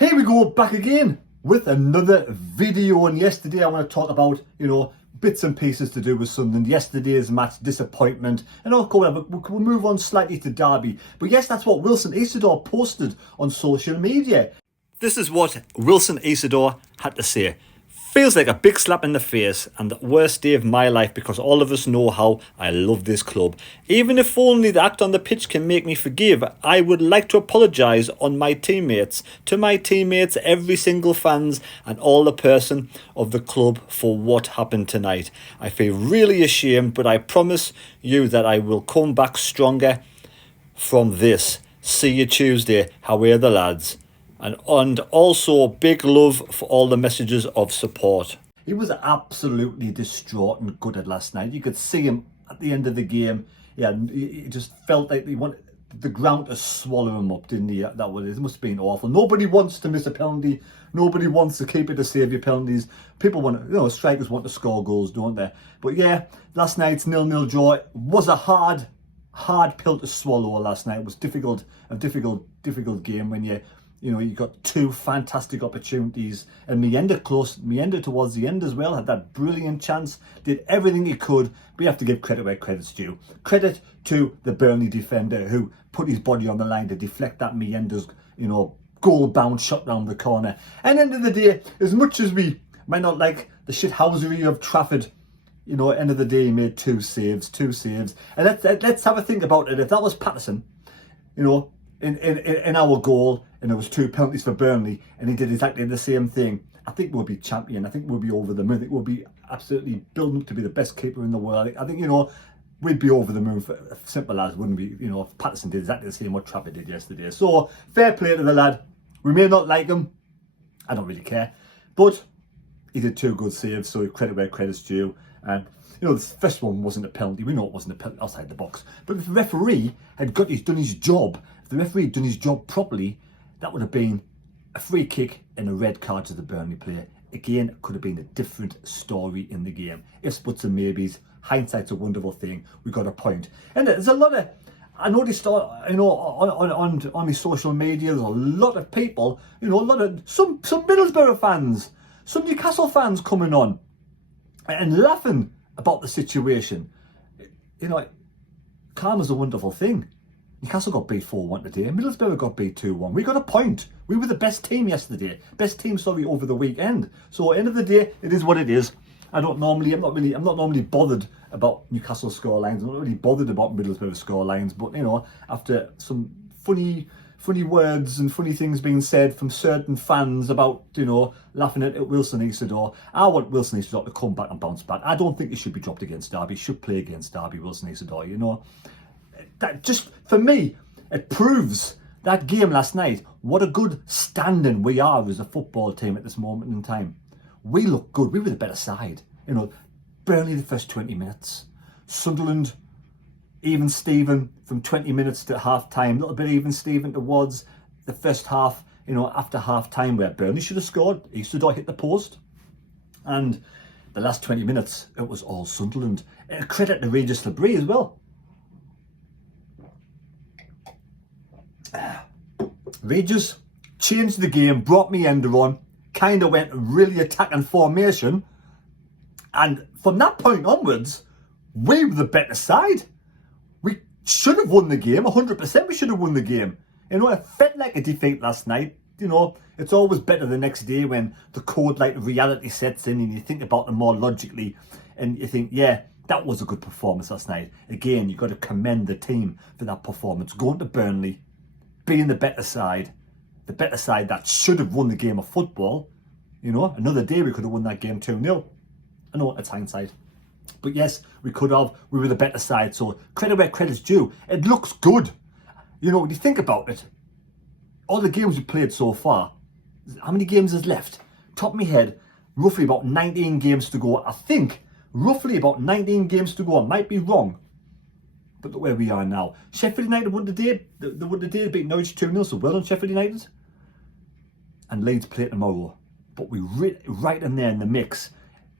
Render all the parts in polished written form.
Here we go back again with another video, and yesterday I want to talk about, bits and pieces to do with Sunderland, yesterday's match, disappointment, and we'll move on slightly to Derby. But yes, that's what Wilson Isidor posted on social media. This is what Wilson Isidor had to say. Feels like a big slap in the face and the worst day of my life, because all of us know how I love this club. Even if only the act on the pitch can make me forgive, I would like to apologise to my teammates, every single fans and all the person of the club for what happened tonight. I feel really ashamed, but I promise you that I will come back stronger from this. See you Tuesday. How are the lads? And also big love for all the messages of support. He was absolutely distraught and gutted last night. You could see him at the end of the game. Yeah, he just felt like he wanted the ground to swallow him up, didn't he? It must have been awful. Nobody wants to miss a penalty. Nobody wants to keep it to save your penalties. People want, strikers want to score goals, don't they? But yeah, last night's 0-0 draw was a hard pill to swallow last night. It was a difficult game when you got two fantastic opportunities, and meandered towards the end as well, had that brilliant chance, did everything he could. But you have to give credit where credit's due. Credit to the Burnley defender who put his body on the line to deflect that meanders, goal-bound shot round the corner. And end of the day, as much as we might not like the shithousery of Trafford, end of the day he made two saves. And let's have a think about it. If that was Patterson, in our goal, and there was two penalties for Burnley, and he did exactly the same thing, I think we'll be champion. I think we'll be over the moon. I think we'll be absolutely building up to be the best keeper in the world. I think, we'd be over the moon for simple as, wouldn't we? If Patterson did exactly the same what Trafford did yesterday. So, fair play to the lad. We may not like him. I don't really care. But he did two good saves, so credit where credit's due. And, the first one wasn't a penalty. We know it wasn't a penalty outside the box. But if the referee had done his job, if the referee had done his job properly, that would have been a free kick and a red card to the Burnley player. Again, it could have been a different story in the game. Ifs, buts and maybes. Hindsight's a wonderful thing. We got a point. And there's a lot of, I noticed, on his social media, there's a lot of people, some Middlesbrough fans, some Newcastle fans coming on and laughing about the situation. Karma's a wonderful thing. Newcastle got beat 4-1 today. Middlesbrough got beat 2-1. We got a point. We were the best team yesterday. Over the weekend. So end of the day, it is what it is. I'm not normally bothered about Newcastle scorelines. I'm not really bothered about Middlesbrough scorelines. But after some funny words and funny things being said from certain fans about, laughing at Wilson Isidor, I want Wilson Isidor to come back and bounce back. I don't think he should be dropped against Derby. He should play against Derby, Wilson Isidor, That just, for me, it proves that game last night, what a good standing we are as a football team at this moment in time. We look good. We were the better side. Burnley the first 20 minutes. Sunderland, even Steven from 20 minutes to half-time. A little bit even Steven towards the first half, after half-time, where Burnley should have scored. Isidor hit the post. And the last 20 minutes, it was all Sunderland. And credit to Regis Labrie as well. Regis changed the game, brought meander on, kind of went really attacking formation, and from that point onwards, we were the better side. We should have won the game, 100% we should have won the game. It felt like a defeat last night. It's always better the next day when the code-like reality sets in and you think about it more logically and you think, yeah, that was a good performance last night. Again, you've got to commend the team for that performance. Going to Burnley, being the better side that should have won the game of football. Another day we could have won that game 2-0. I know it's hindsight. But yes, we could have. We were the better side. So credit where credit's due. It looks good. When you think about it, all the games we played so far, how many games is left? Top of my head, roughly about 19 games to go. I think roughly about 19 games to go. I might be wrong. But look where we are now. Sheffield United won today. They won today, beat Norwich 2-0, so well done Sheffield United. And Leeds play tomorrow. But we're right in there in the mix.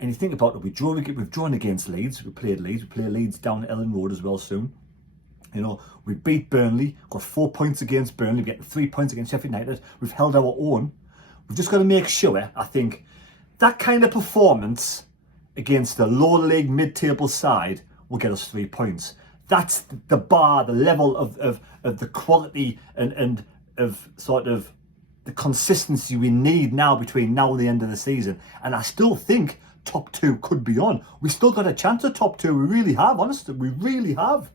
And you think about it, we've drawn against Leeds. We play Leeds down at Ellen Road as well soon. We beat Burnley, got 4 points against Burnley, we get 3 points against Sheffield United. We've held our own. we've just got to make sure, I think, that kind of performance against the lower league mid-table side will get us 3 points. That's the bar, the level of the quality and of sort of the consistency we need now between now and the end of the season. And I still think top 2 could be on. We still got a chance at top 2. We really have, honestly. We really have.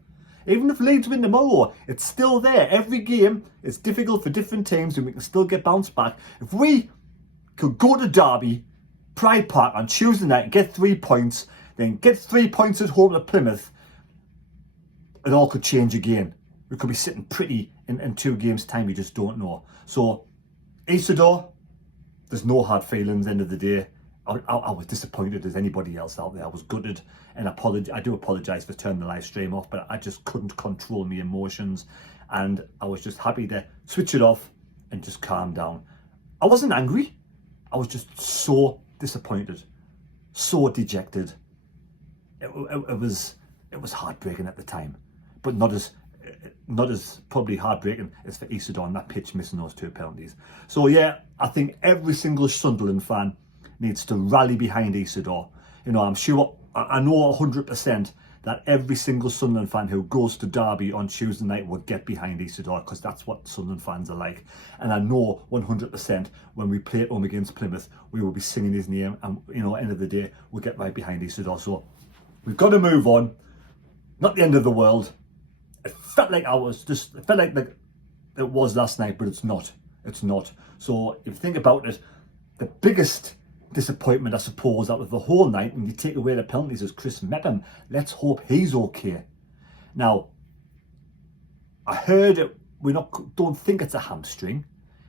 Even if Leeds win tomorrow, it's still there. Every game, it's difficult for different teams and we can still get bounced back. If we could go to Derby, Pride Park on Tuesday night and get 3 points, then get 3 points at home at Plymouth, it all could change again. We could be sitting pretty in 2 games' time, you just don't know. So, Isidor, there's no hard feelings, end of the day. I was disappointed as anybody else out there. I was gutted, and I do apologise for turning the live stream off, but I just couldn't control my emotions, and I was just happy to switch it off and just calm down. I wasn't angry. I was just so disappointed, so dejected. It was heartbreaking at the time, but not as probably heartbreaking as for Isidor on that pitch missing those 2 penalties. So yeah, I think every single Sunderland fan needs to rally behind Isidor. You know, I'm sure, I know 100% that every single Sunderland fan who goes to Derby on Tuesday night would get behind Isidor, because that's what Sunderland fans are like. And I know 100% when we play at home against Plymouth, we will be singing his name, and you know, end of the day, we'll get right behind Isidor. So we've got to move on. Not the end of the world. It felt like it was last night, but it's not. It's not. So if you think about it, the biggest disappointment, I suppose, out of the whole night, when you take away the penalties, is Chris Mepham. Let's hope he's okay. Now, I heard it, don't think it's a hamstring.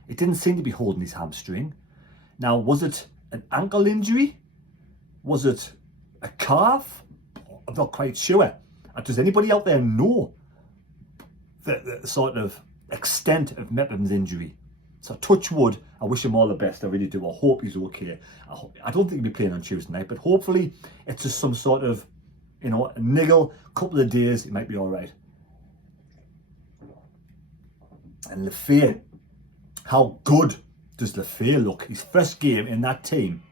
It didn't seem to be holding his hamstring. Now, was it an ankle injury? Was it a calf? I'm not quite sure. Does anybody out there know the sort of extent of Mepham's injury? So touch wood, I wish him all the best, I really do. I hope he's okay. I don't think he'll be playing on Tuesday night, but hopefully it's just some sort of, you know, a niggle, couple of days, it might be all right. And Lefebvre, how good does Lefebvre look? His first game in that team,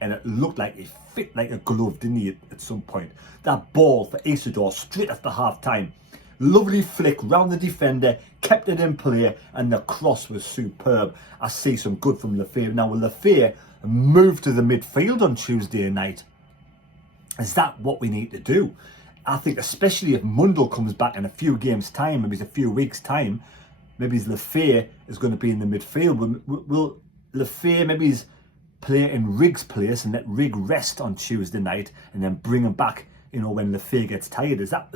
and it looked like he fit like a glove, didn't he, at some point? That ball for Isidor straight after half time. Lovely flick round the defender, kept it in play, and the cross was superb. I see some good from Lefebvre. Now, will Lefebvre move to the midfield on Tuesday night? Is that what we need to do? I think especially if Mundle comes back in a few games' time, maybe a few weeks' time, maybe Lefebvre is going to be in the midfield. Will Lefebvre maybe play in Riggs' place and let Rigg rest on Tuesday night and then bring him back, you know, when Lefebvre gets tired? Is that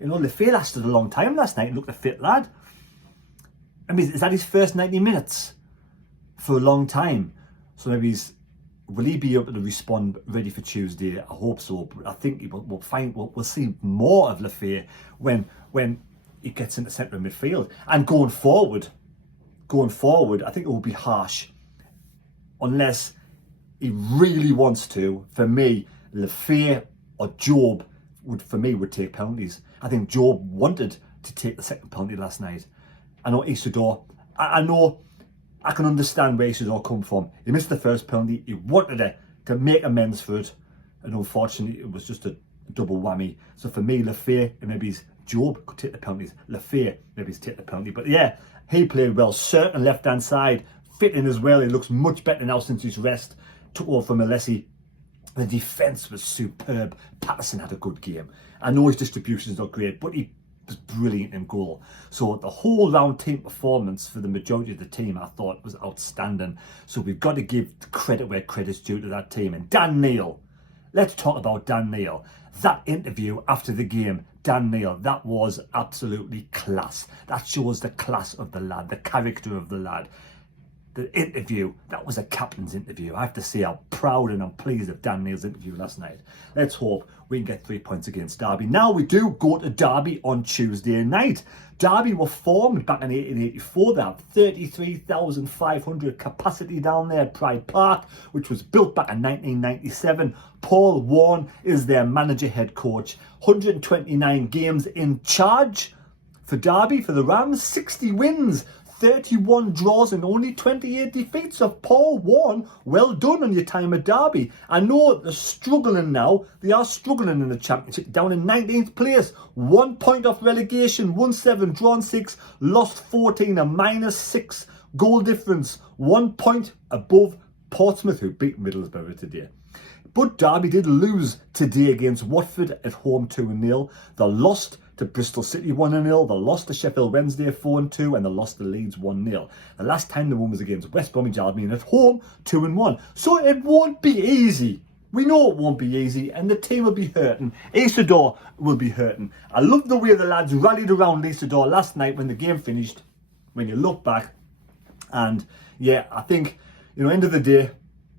you know, Lefebvre lasted a long time last night and looked a fit lad. I mean, is that his first 90 minutes for a long time? So maybe will he be able to respond ready for Tuesday? I hope so. But I think we'll see more of Lefebvre when he gets into centre midfield. And going forward, I think it will be harsh unless he really wants to. For me, Lefebvre or Job would take penalties. I think Job wanted to take the second penalty last night. I know Isidor, I know, I can understand where Isidor come from. He missed the first penalty, he wanted to make amends for it, and unfortunately it was just a double whammy. So for me, Lefebvre and maybe Job could take the penalties. Lefebvre maybe take the penalty. But yeah, he played well. Certain left hand side, fit in as well. He looks much better now since his rest. Took over from Alessi. The defence was superb. Patterson had a good game. I know his distribution is not great, but he was brilliant in goal. So the whole round team performance for the majority of the team, I thought, was outstanding. So we've got to give credit where credit's due to that team. And Dan Neil, let's talk about Dan Neil. That interview after the game, Dan Neil, that was absolutely class. That shows the class of the lad, the character of the lad. The interview, that was a captain's interview. I have to say how proud and I'm pleased of Dan Neil's interview last night. Let's hope we can get 3 points against Derby. Now we do go to Derby on Tuesday night. Derby were formed back in 1884. They have 33,500 capacity down there at Pride Park, which was built back in 1997. Paul Warne is their manager, head coach. 129 games in charge for Derby, for the Rams. 60 wins, 31 draws and only 28 defeats of Paul 1. Well done on your time at Derby. I know they're struggling now. They are struggling in the Championship, down in 19th place. 1 point off relegation, won 7, drawn 6, lost 14, a -6 goal difference. 1 point above Portsmouth, who beat Middlesbrough today. But Derby did lose today against Watford at home 2-0. They lost to Bristol City 1-0. They lost to Sheffield Wednesday 4-2, and they lost to Leeds 1-0. The last time they won was against West Bromwich Albion at home 2-1. So it won't be easy. We know it won't be easy, and the team will be hurting. Isidor will be hurting. I love the way the lads rallied around Isidor last night when the game finished, when you look back. And yeah, I think, end of the day,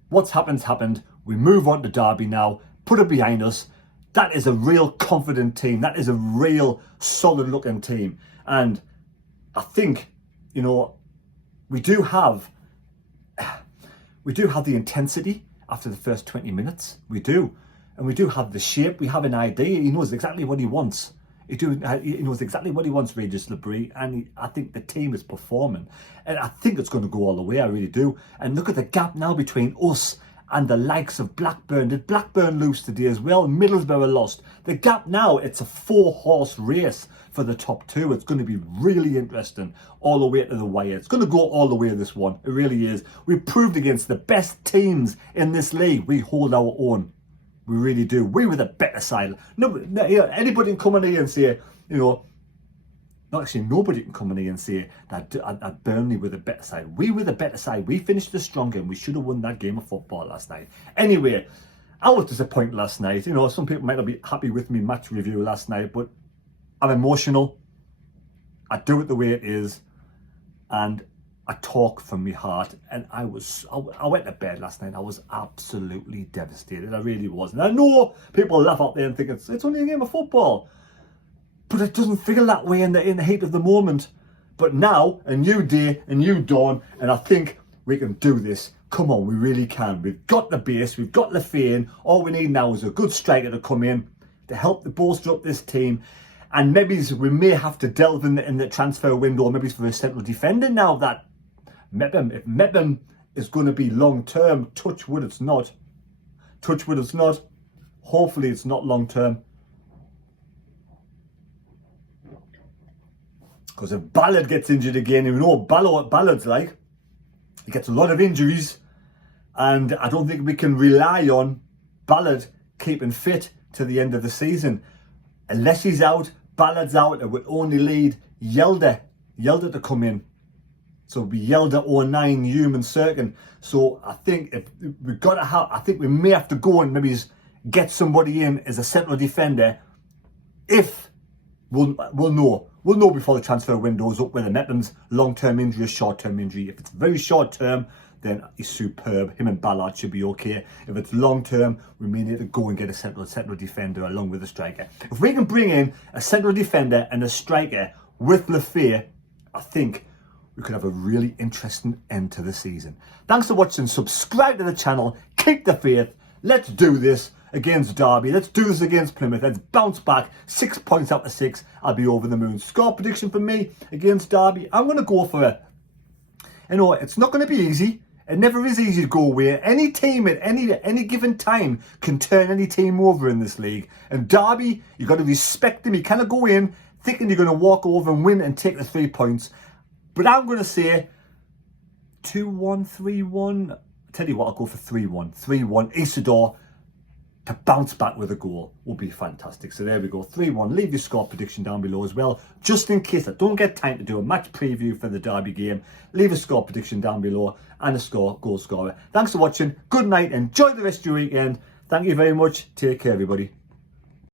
what's happened's happened. We move on to Derby now, put it behind us. That is a real confident team. That is a real solid looking team. And I think, we do have the intensity after the first 20 minutes. We do. And we do have the shape. We have an idea. He knows exactly what he wants. He knows exactly what he wants, Regis Labrie, and I think the team is performing. And I think it's going to go all the way, I really do. And look at the gap now between us and the likes of Blackburn. Did Blackburn lose today as well? Middlesbrough lost. The gap now, it's a 4-horse race for the top 2. It's going to be really interesting all the way to the wire. It's going to go all the way, this one. It really is. We've proved against the best teams in this league, we hold our own. We really do. We were the better side. Anybody can come in here and say, nobody can come in here and say that Burnley were the better side. We were the better side. We finished the stronger, and we should have won that game of football last night. Anyway, I was disappointed last night. Some people might not be happy with me match review last night, but I'm emotional. I do it the way it is, and I talk from my heart. And I went to bed last night. I was absolutely devastated. I really was. And I know people laugh out there and think it's only a game of football. But it doesn't feel that way in the heat of the moment. But now, a new day, a new dawn, and I think we can do this. Come on, we really can. We've got the base, we've got the Fane. All we need now is a good striker to come in to help to bolster up this team. And maybe we may have to delve in the transfer window, maybe for a central defender now that if Mepham is going to be long term, touch wood it's not. Touch wood it's not. Hopefully it's not long term. Because if Ballard gets injured again, and we know what Ballard's like, he gets a lot of injuries, and I don't think we can rely on Ballard keeping fit to the end of the season. Unless he's out, Ballard's out, it would only lead Yelder to come in. So it'll be Yelder, 09, Hume and Sirkin. So I think I think we may have to go and maybe get somebody in as a central defender. If we'll know before the transfer window is up whether Mepham's long-term injury or short-term injury. If it's very short-term, then he's superb. Him and Ballard should be okay. If it's long-term, we may need to go and get a central defender along with a striker. If we can bring in a central defender and a striker with Lefebvre, I think we could have a really interesting end to the season. Thanks for watching. Subscribe to the channel. Keep the faith. Let's do this against Derby. Let's do this against Plymouth. Let's bounce back. 6 points out of 6. I'll be over the moon. Score prediction for me against Derby. I'm going to go for it. It's not going to be easy. It never is easy to go away. Any team at any given time can turn any team over in this league. And Derby, you've got to respect them. You cannot go in thinking you're going to walk over and win and take the 3 points. But I'm going to say 2-1, 3-1. Tell you what, I'll go for 3-1. 3-1. Isidor to bounce back with a goal will be fantastic. So there we go. 3-1. Leave your score prediction down below as well. Just in case I don't get time to do a match preview for the Derby game, leave a score prediction down below and a goal scorer. Thanks for watching. Good night. Enjoy the rest of your weekend. Thank you very much. Take care, everybody.